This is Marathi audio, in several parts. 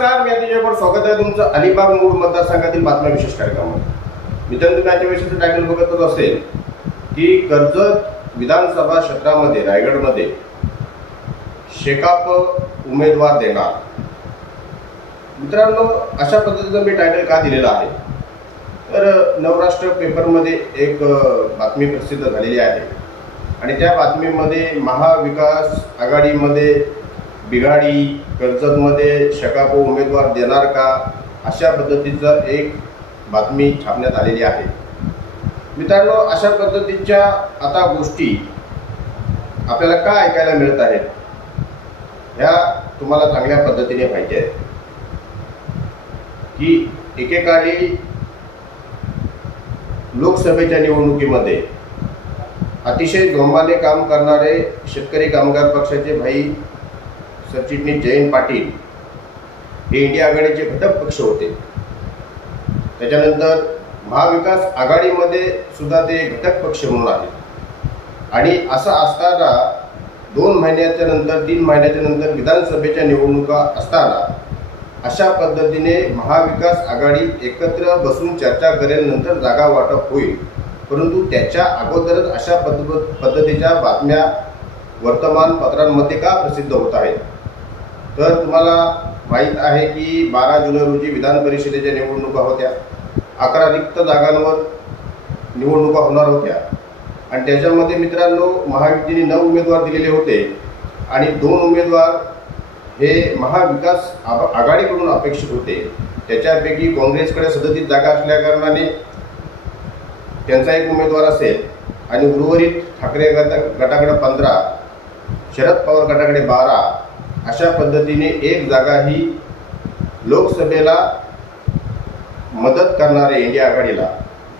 नमस्कार मी अतिशय स्वागत आहे तुमचं अलिबाग मूळ मतदारसंघातील बातम्या विशेष कार्यक्रमात. मित्रांनो तुम्ही आजच्या विषयाचं टायटल बघतच असेल की कर्जत विधानसभा क्षेत्रामध्ये रायगडमध्ये शेकाप उमेदवार देणार. मित्रांनो अशा पद्धतीचं मी टायटल का दिलेलं आहे? तर नवराष्ट्र पेपरमध्ये एक बातमी प्रसिद्ध झालेली आहे. आणि त्या बातमीमध्ये महाविकास आघाडीमध्ये बिघाडी कर्जतमध्ये शकापो उमेदवार देणार का? अशा पद्धतीचं एक बातमी छापण्यात आलेली आहे. मित्रांनो अशा पद्धतीच्या आता गोष्टी आपल्याला का ऐकायला मिळत आहेत? ह्या तुम्हाला चांगल्या पद्धतीने माहिती आहेत. की एकेकाळी लोकसभेच्या निवडणुकीमध्ये अतिशय जोमाने काम करणारे शेतकरी कामगार पक्षाचे भाई सरचिटणीस जयंत पाटील हे इंडिया आघाडीचे घटक पक्ष होते. त्याच्यानंतर महाविकास आघाडीमध्ये सुद्धा ते घटक पक्ष म्हणून आले आणि असं असताना दोन महिन्याच्या नंतर तीन महिन्याच्या नंतर विधानसभेच्या निवडणुका असताना अशा पद्धतीने महाविकास आघाडी एकत्र बसून चर्चा करेल नंतर जागा वाटप होईल. परंतु त्याच्या अगोदरच अशा पद्ध पद्धतीच्या बातम्या वर्तमानपत्रांमध्ये का प्रसिद्ध होत आहेत? तर तुम्हाला माहीत आहे की बारा जुलै रोजी विधान परिषदेच्या निवडणुका होत्या. अकरा रिक्त जागांवर निवडणुका होणार होत्या. आणि त्याच्यामध्ये मित्रांनो महायुतीने नऊ उमेदवार दिलेले होते आणि दोन उमेदवार हे महाविकास आघाडीकडून अपेक्षित होते. त्याच्यापैकी काँग्रेसकडे सदतीस जागा असल्या कारणाने त्यांचा एक उमेदवार असेल आणि उर्वरित ठाकरे गट गटाकडे पंधरा शरद पवार गटाकडे बारा अशा पद्धतीने एक जागा ही लोकसभेला मदत करणारे इंडिया आघाडीला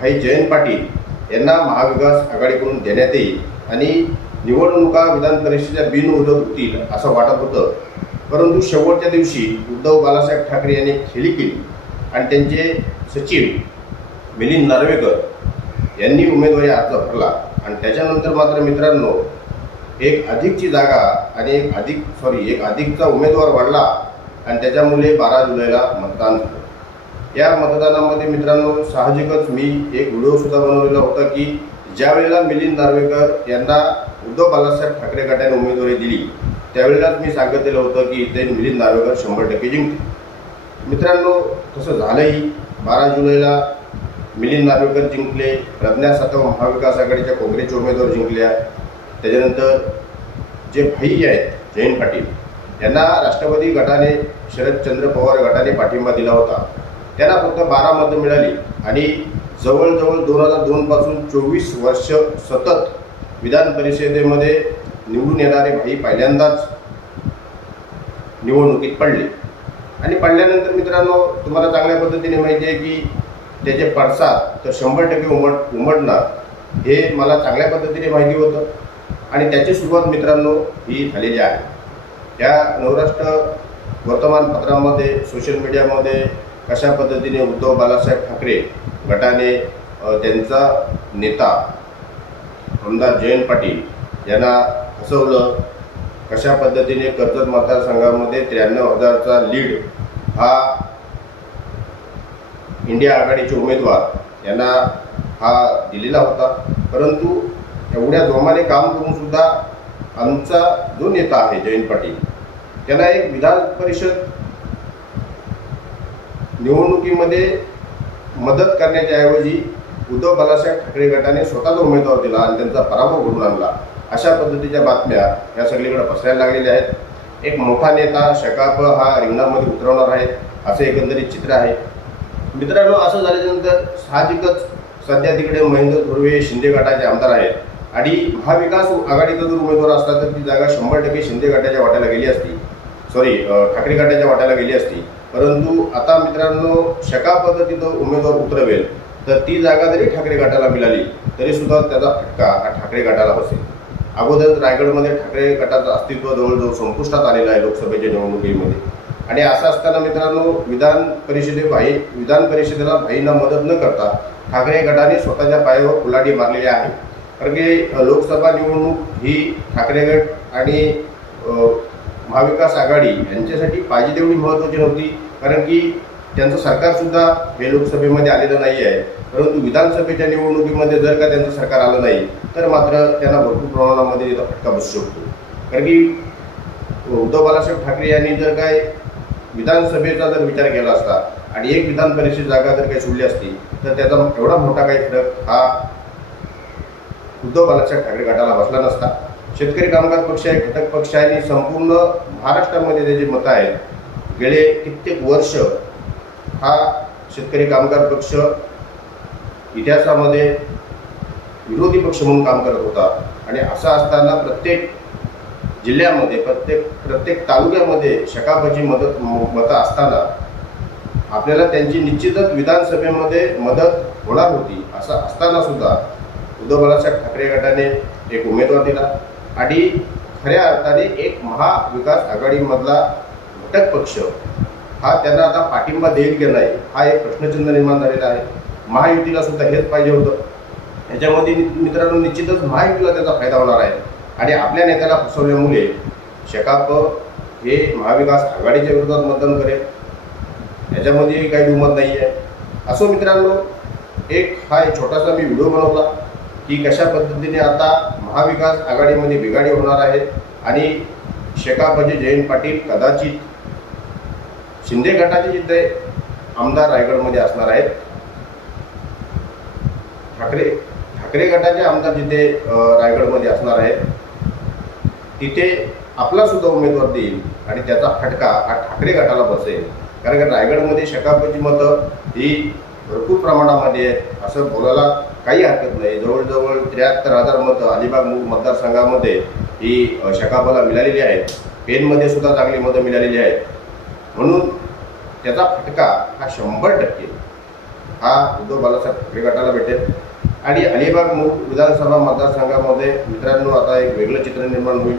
भाई जयंत पाटील यांना महाविकास आघाडीकडून देण्यात येईल आणि निवडणुका विधान परिषदेच्या बिनविरोध होतील असं वाटत होतं. परंतु शेवटच्या दिवशी उद्धव बाळासाहेब ठाकरे यांनी खेळी केली आणि त्यांचे सचिव मिलिंद नार्वेकर यांनी उमेदवारी अर्ज भरला. आणि त्याच्यानंतर मात्र मित्रांनो एक अधिकची जागा आणि एक अधिक सॉरी एक अधिकचा उमेदवार वाढला आणि त्याच्यामुळे बारा जुलैला मतदान झालं. या मतदानामध्ये मित्रांनो साहजिकच मी एक व्हिडिओसुद्धा बनवलेला होता की ज्या वेळेला मिलिंद नार्वेकर यांना उद्धव बाळासाहेब ठाकरे गटाने उमेदवारी दिली त्यावेळेलाच मी सांगितलेलं होतं की इथे मिलिंद नार्वेकर शंभर टक्के जिंकते मित्रांनो तसं झालंही. बारा जुलैला मिलिंद नार्वेकर जिंकले प्रज्ञा सातव महाविकास आघाडीच्या काँग्रेसचे उमेदवार जिंकल्या त्याच्यानंतर जे भाई आहेत जयंत पाटील यांना राष्ट्रवादी गटाने शरदचंद्र पवार गटाने पाठिंबा दिला होता. त्यांना फक्त बारा मतं मिळाली आणि जवळजवळ दोन हजार दोनपासून चोवीस वर्ष सतत विधान परिषदेमध्ये निवडून येणारे भाई पहिल्यांदाच निवडणुकीत पडले. आणि पडल्यानंतर मित्रांनो तुम्हाला चांगल्या पद्धतीने माहिती आहे की त्याचे पडसाद तर शंभर टक्के उमट उमटणार हे मला चांगल्या पद्धतीने माहिती होतं. आणि त्याची सुरुवात मित्रांनो ही झालेली आहे. त्या नवराष्ट्र वर्तमानपत्रामध्ये सोशल मीडियामध्ये कशा पद्धतीने उद्धव बाळासाहेब ठाकरे गटाने त्यांचा नेता आमदार जयंत पाटील यांना फसवलं कशा पद्धतीने कर्जत मतदारसंघामध्ये त्र्याण्णव हजारचा लीड हा इंडिया आघाडीचे उमेदवार यांना हा दिलेला होता. परंतु एवढ्या जोमाने काम करून सुद्धा आमचा जो नेता आहे जयंत पाटील त्याला एक विधान परिषद निवडणुकीमध्ये मदत करण्याच्या ऐवजी उद्धव बालासाहेब ठाकरे गटाने स्वतःचा उमेदवार दिला आणि त्यांचा पराभव घडून आणला. अशा पद्धतीच्या बातम्या या सगळीकडे पसरायला लागलेल्या आहेत. एक मोठा नेता शकाप हा रिंगणामध्ये उतरवणार आहे असे एकंदरीत चित्र आहे. मित्रांनो असं झाल्यानंतर साहजिकच सध्या तिकडे महेंद्र धुर्वे शिंदे गटाचे आमदार आहेत. आणि महाविकास आघाडीचा जर उमेदवार असला तर ती जागा शंभर टक्के शिंदे गटाच्या वाट्याला गेली असती. सॉरी ठाकरे गटाच्या वाट्याला गेली असती. परंतु आता मित्रांनो शका पद्धतीनं उमेदवार उतरवेल तर ती जागा जरी ठाकरे गटाला मिळाली तरी सुद्धा त्याचा फटका हा ठाकरे गटाला बसेल. अगोदर रायगडमध्ये ठाकरे गटाचं अस्तित्व जवळजवळ संपुष्टात आलेलं आहे लोकसभेच्या निवडणुकीमध्ये. आणि असं असताना मित्रांनो विधान परिषदे भाई विधान परिषदेला भाईंना मदत न करता ठाकरे गटाने स्वतःच्या पायावर कुलाडी मारलेली आहे. कारण की लोकसभा निवडणूक ही ठाकरे गट आणि महाविकास आघाडी यांच्यासाठी पाहिजे तेवढी महत्त्वाची नव्हती. कारण की त्यांचं सरकारसुद्धा हे लोकसभेमध्ये आलेलं नाही आहे परंतु विधानसभेच्या निवडणुकीमध्ये जर का त्यांचं सरकार आलं नाही तर मात्र त्यांना भरपूर प्रमाणामध्ये त्याचा फटका बसू शकतो. कारण की उद्धव बाळासाहेब ठाकरे यांनी जर काय विधानसभेचा जर विचार केला असता आणि एक विधान परिषद जागा जर काही सोडली असती तर त्याचा एवढा मोठा काही फरक हा उद्धव बाळासाहेब ठाकरे गटाला बसला नसता. शेतकरी कामगार पक्ष आहे घटक पक्ष आहे आणि संपूर्ण महाराष्ट्रामध्ये त्याची मतं आहेत गेले कित्येक वर्ष हा शेतकरी कामगार पक्ष इतिहासामध्ये विरोधी पक्ष म्हणून काम करत होता. आणि असं असताना प्रत्येक जिल्ह्यामध्ये प्रत्येक प्रत्येक तालुक्यामध्ये शकापाची मदत म- मतं असताना आपल्याला त्यांची निश्चितच विधानसभेमध्ये मदत होणार होती. असं असतानासुद्धा उद्धव बाळासाहेब ठाकरे गटाने एक उमेदवार दिला. आणि खऱ्या अर्थाने एक महाविकास आघाडीमधला घटक पक्ष हा त्यांना आता पाठिंबा देईल की नाही हा एक प्रश्नचिन्ह निर्माण झालेला आहे. महायुतीला सुद्धा हेच पाहिजे होतं. याच्यामध्ये मित्रांनो निश्चितच महायुतीला त्याचा फायदा होणार आहे. आणि आपल्या नेत्याला फसवल्यामुळे शकाप हे महाविकास आघाडीच्या विरोधात मतदान करेल. याच्यामध्ये काही दुमत नाही आहे असो मित्रांनो एक हा एक छोटासा मी व्हिडिओ बनवला. की कशा पद्धतीने आता महाविकास आघाडीमध्ये बिघाडी होणार आहे आणि शेकापचे म्हणजे जयंत पाटील कदाचित शिंदे गटाचे जिथे आमदार रायगडमध्ये असणार आहेत. ठाकरे ठाकरे गटाचे आमदार जिथे रायगडमध्ये असणार आहेत. तिथे आपला सुद्धा उमेदवार देईल आणि त्याचा फटका हा ठाकरे गटाला बसेल. कारण की रायगडमध्ये शेकापची मतं ही भरपूर प्रमाणामध्ये आहेत. असं बोलायला काही हरकत नाही. जवळजवळ त्र्याहत्तर हजार मतं अलिबाग मतदारसंघामध्ये ही शकाबाला शकापाला मिळालेली आहेत. पेनमध्ये सुद्धा चांगली मतं मिळालेली आहेत. म्हणून त्याचा फटका हा शंभर टक्के हा उद्धव बालासाहेब ठाकरे गटाला भेटेल. आणि अलिबाग मूळ विधानसभा मतदारसंघामध्ये मित्रांनो आता एक वेगळं चित्र निर्माण होईल.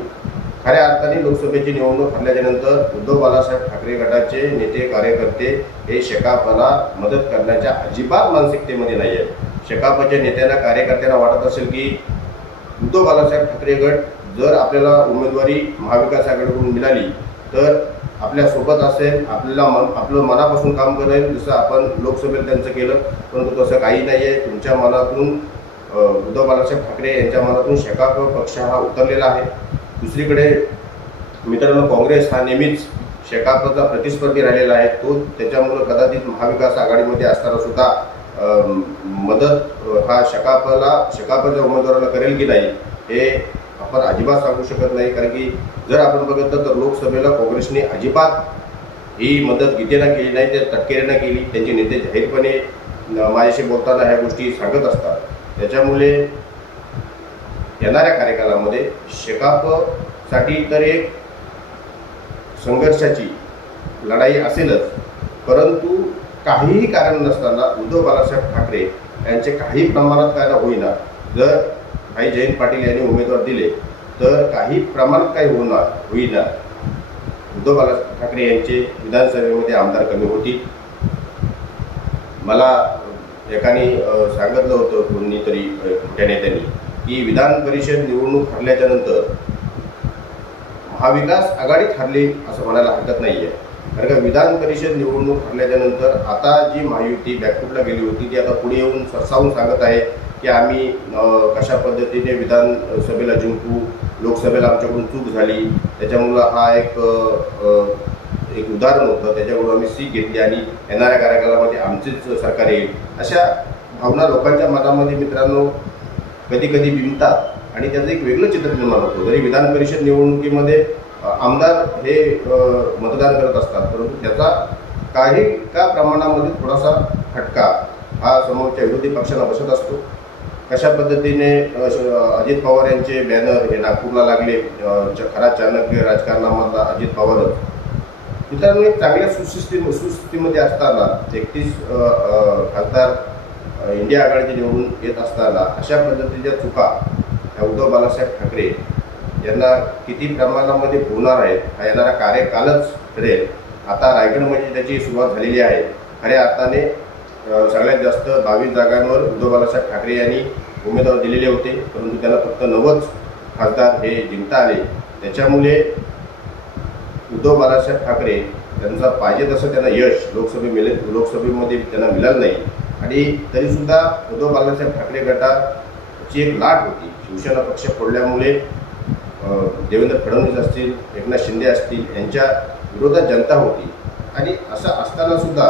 खऱ्या अर्थाने लोकसभेची निवडणूक हरल्याच्यानंतर उद्धव बालासाहेब ठाकरे गटाचे नेते कार्यकर्ते हे शेकापला मदत करण्याच्या अजिबात मानसिकतेमध्ये नाही आहेत शेकापच्या नेत्यांना कार्यकर्त्यांना वाटत असेल की उद्धव बाळासाहेब ठाकरे गट जर आपल्याला उमेदवारी महाविकास आघाडीकडून मिळाली तर आपल्यासोबत असेल आपल्याला मन आपलं मनापासून काम करेल जसं आपण लोकसभेत त्यांचं केलं परंतु तसं काही नाही आहे तुमच्या मनातून उद्धव बाळासाहेब ठाकरे यांच्या मनातून शेकाप पक्ष हा उतरलेला आहे. दुसरीकडे मित्रांनो काँग्रेस हा नेहमीच शेकापचा प्रतिस्पर्धी राहिलेला आहे. तो त्याच्यामुळं कदाचित महाविकास आघाडीमध्ये असताना सुद्धा मदत हा शकापला शकापच्या उमेदवाराला करेल की नाही हे आपण अजिबात सांगू शकत नाही. कारण की जर आपण बघितलं तर लोकसभेला काँग्रेसने अजिबात ही मदत गीतेनं केली नाही तर तटकेरीनं केली. त्यांचे नेते जाहीरपणे माझ्याशी बोलताना ह्या गोष्टी सांगत असतात. त्याच्यामुळे येणाऱ्या कार्यकालामध्ये शेकापसाठी तर एक संघर्षाची लढाई असेलच परंतु काहीही कारण नसताना उद्धव बाळासाहेब ठाकरे यांचे काही प्रमाणात काय होईना. जर भाई जयंत पाटील यांनी उमेदवार दिले तर काही प्रमाणात काही होणार होईना. उद्धव बाळासाहेब ठाकरे यांचे विधानसभेमध्ये आमदार कमी होती मला एकाने सांगितलं होतं कोणीतरी मोठ्या नेत्यांनी की विधान परिषद निवडणूक हरल्याच्यानंतर महाविकास आघाडीत हरली असं म्हणायला हरकत नाही आहे कारण का विधान परिषद निवडणूक हरल्याच्यानंतर आता जी महायुती बॅकफूटला गेली होती ती आता पुढे येऊन सरसावून सांगत आहे की आम्ही कशा पद्धतीने विधानसभेला जिंकू लोकसभेला आमच्याकडून चूक झाली त्याच्यामुळं हा एक एक उदाहरण होतं. त्याच्याकडून आम्ही सीख घेतली आणि येणाऱ्या कार्यकालामध्ये आमचेच सरकार येईल. अशा भावना लोकांच्या मनामध्ये मित्रांनो कधी कधी बिमतात आणि त्याचं एक वेगळं चित्र निर्माण होतं. जरी विधान परिषद निवडणुकीमध्ये आमदार हे मतदान करत असतात. परंतु त्याचा काही का प्रमाणामध्ये थोडासा फटका हा समोरच्या विरोधी पक्षाला बसत असतो? कशा पद्धतीने अजित पवार यांचे बॅनर हे नागपूरला लागले? च- खरा चाणक्य राजकारणामधला अजित पवारच मित्रांनो एक चांगल्या सुस्थिती सुस्थितीमध्ये असताना एकतीस खासदार इंडिया आघाडीचे निवडून येत असताना अशा पद्धतीच्या चुका ह्या उद्धव बाळासाहेब ठाकरे यांना किती प्रमाणामध्ये होणार आहेत हा येणारा कार्यकालच ठरेल आता रायगडमध्ये त्याची सुरुवात झालेली आहे. खऱ्या अर्थाने सगळ्यात जास्त बावीस जागांवर उद्धव बाळासाहेब ठाकरे यांनी उमेदवार दिलेले होते परंतु त्यांना फक्त नव्वद खासदार हे जिंकता आले. त्याच्यामुळे उद्धव बाळासाहेब ठाकरे त्यांचा पाहिजे तसं त्यांना यश लोकसभे मिळे लोकसभेमध्ये त्यांना मिळालं नाही. आणि तरीसुद्धा उद्धव बाळासाहेब ठाकरे गटाची एक लाट होती. शिवसेना पक्ष फोडल्यामुळे देवेंद्र फडणवीस असतील एकनाथ शिंदे असतील यांच्या विरोधात जनता होती. आणि असं असताना सुद्धा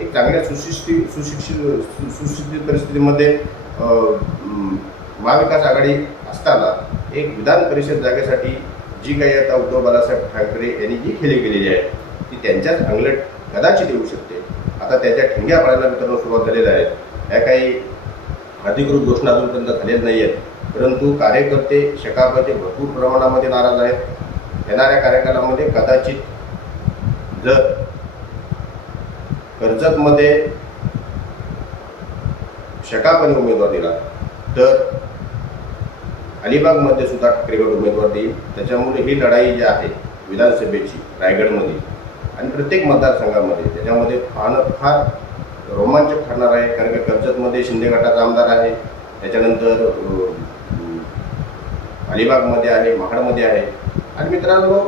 एक चांगल्या सुशिक्षित सुशिक्षित सु- सुशिक्षित परिस्थितीमध्ये महाविकास आघाडी असताना एक विधान परिषद जागेसाठी जी काही आता उद्धव बाळासाहेब ठाकरे यांनी जी खेळी केलेली आहे ती त्यांच्याच अंगलट कदाचित येऊ शकते. आता त्याच्या ठिंग्या पाळायला मित्रांनो सुरुवात झालेल्या आहेत या काही अधिकृत घोषणा अजूनपर्यंत झालेल्या नाही आहेत परंतु कार्यकर्ते शकापते भरपूर प्रमाणामध्ये नाराज आहेत. येणाऱ्या कार्यकालामध्ये कदाचित जर कर्जतमध्ये शकापने उमेदवार दिला तर अलिबागमध्ये सुद्धा ठाकरेगड उमेदवार देईल. त्याच्यामुळे ही लढाई जी आहे विधानसभेची रायगडमध्ये आणि प्रत्येक मतदारसंघामध्ये त्याच्यामध्ये फार फार रोमांचक ठरणार आहे. कारण की कर्जतमध्ये शिंदे गटाचा आमदार आहे. त्याच्यानंतर अलिबागमध्ये आहे महाडमध्ये आहे. आणि मित्रांनो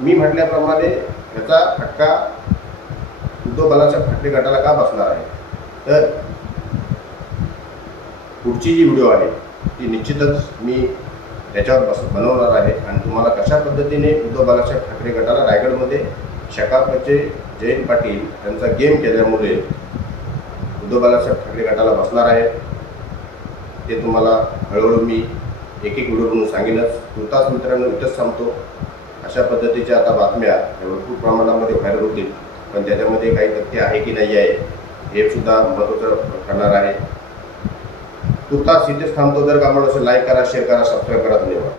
मी म्हटल्याप्रमाणे ह्याचा फटका उद्योगबलाच्या बाळासाहेब ठाकरे गटाला का बसणार आहे? तर पुढची जी व्हिडिओ आहे ती निश्चितच मी त्याच्यावर बस बनवणार आहे. आणि तुम्हाला कशा पद्धतीने उद्धव बाळासाहेब ठाकरे गटाला रायगडमध्ये शकापचे जयंत पाटील यांचा गेम केल्यामुळे उद्धव बाळासाहेब ठाकरे गटाला बसणार आहे ते तुम्हाला हळूहळू मी एक एक व्हिडिओ म्हणून सांगेनच तुर्तास मित्रांनो इथंच थांबतो. अशा पद्धतीच्या आता बातम्या ह्या भरपूर प्रमाणामध्ये व्हायरल होतील. पण त्याच्यामध्ये काही तथ्य आहे की नाही आहे हे सुद्धा महत्त्वाचं ठरणार आहे. तुर्तास इथेच थांबतो. जर का आवडलं असेल लाईक करा शेअर करा सबस्क्राईब करा. धन्यवाद.